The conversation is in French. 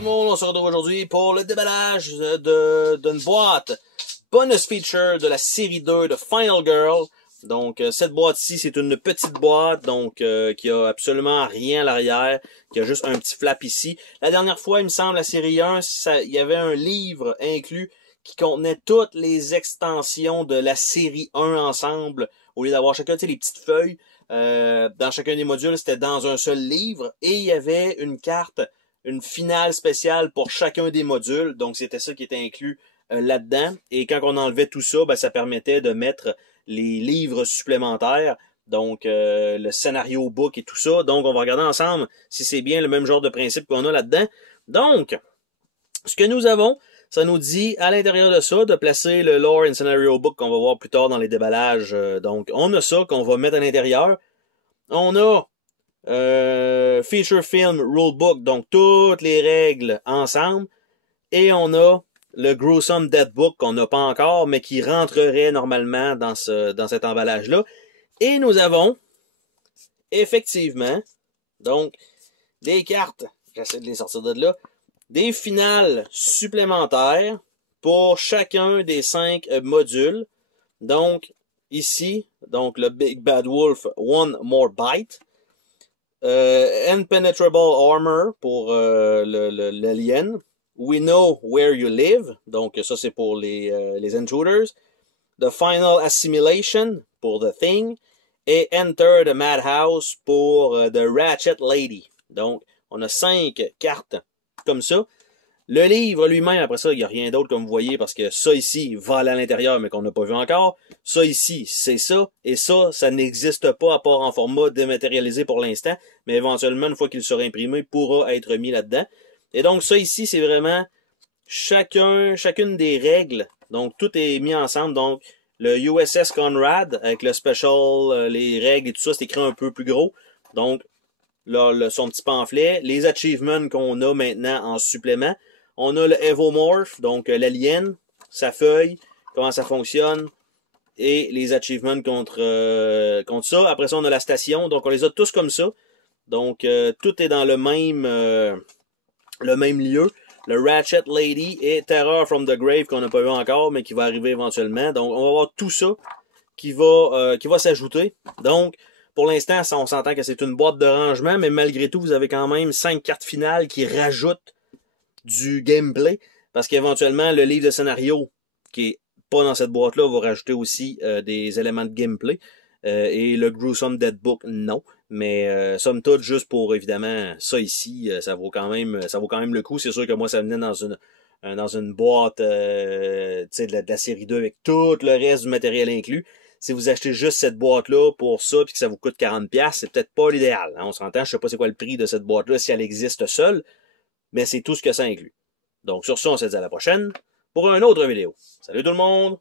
tout le monde, on se retrouve aujourd'hui pour le déballage d'une boîte bonus feature de la série 2 de Final Girl. Donc cette boîte-ci, c'est une petite boîte donc qui a absolument rien à l'arrière, qui a juste un petit flap ici. La dernière fois, il me semble, la série 1, il y avait un livre inclus qui contenait toutes les extensions de la série 1 ensemble, au lieu d'avoir chacun, tu sais, les petites feuilles. Dans chacun des modules, c'était dans un seul livre, et il y avait une carte, une finale spéciale pour chacun des modules, donc c'était ça qui était inclus là-dedans, et quand on enlevait tout ça, ben, ça permettait de mettre les livres supplémentaires, donc le scénario book et tout ça, donc on va regarder ensemble si c'est bien le même genre de principe qu'on a là-dedans. Donc, ce que nous avons, ça nous dit à l'intérieur de ça de placer le Lore and Scenario Book qu'on va voir plus tard dans les déballages. Donc, on a ça qu'on va mettre à l'intérieur. On a Feature Film Rulebook, donc toutes les règles ensemble. Et on a le Gruesome Dead Book qu'on n'a pas encore, mais qui rentrerait normalement dans cet emballage-là. Et nous avons, effectivement, donc, des cartes, j'essaie de les sortir de là, des finales supplémentaires pour chacun des 5 modules. Donc, ici, donc le Big Bad Wolf, One More Bite. Impenetrable Armor pour l'alien. We Know Where You Live. Donc, ça, c'est pour les intruders. The Final Assimilation pour The Thing. Et Enter the Madhouse pour The Ratchet Lady. Donc, on a 5 cartes comme ça. Le livre lui-même, après ça, il n'y a rien d'autre comme vous voyez, parce que ça ici va aller à l'intérieur, mais qu'on n'a pas vu encore. Ça ici, c'est ça. Et ça n'existe pas à part en format dématérialisé pour l'instant, mais éventuellement, une fois qu'il sera imprimé, pourra être mis là-dedans. Et donc, ça ici, c'est vraiment chacune des règles. Donc, tout est mis ensemble. Donc, le USS Conrad, avec le special, les règles et tout ça, c'est écrit un peu plus gros. Donc, là, son petit pamphlet. Les achievements qu'on a maintenant en supplément. On a le Evomorph, donc l'alien, sa feuille, comment ça fonctionne, et les achievements contre ça. Après ça, on a la station, donc on les a tous comme ça. Donc, tout est dans le même lieu. Le Ratchet Lady et Terror from the Grave, qu'on n'a pas vu encore, mais qui va arriver éventuellement. Donc, on va avoir tout ça qui va s'ajouter. Donc, pour l'instant, on s'entend que c'est une boîte de rangement, mais malgré tout, vous avez quand même 5 cartes finales qui rajoutent du gameplay, parce qu'éventuellement, le livre de scénario, qui est pas dans cette boîte-là, va rajouter aussi des éléments de gameplay, et le Gruesome Dead Book, non. Mais somme toute, juste pour, évidemment, ça ici, ça vaut quand même le coup. C'est sûr que moi, ça venait dans une boîte de la série 2 avec tout le reste du matériel inclus. Si vous achetez juste cette boîte-là pour ça, puis que ça vous coûte 40$, c'est peut-être pas l'idéal. Hein? On s'entend, je sais pas c'est quoi le prix de cette boîte-là, si elle existe seule, mais c'est tout ce que ça inclut. Donc sur ça, on se dit à la prochaine pour une autre vidéo. Salut tout le monde!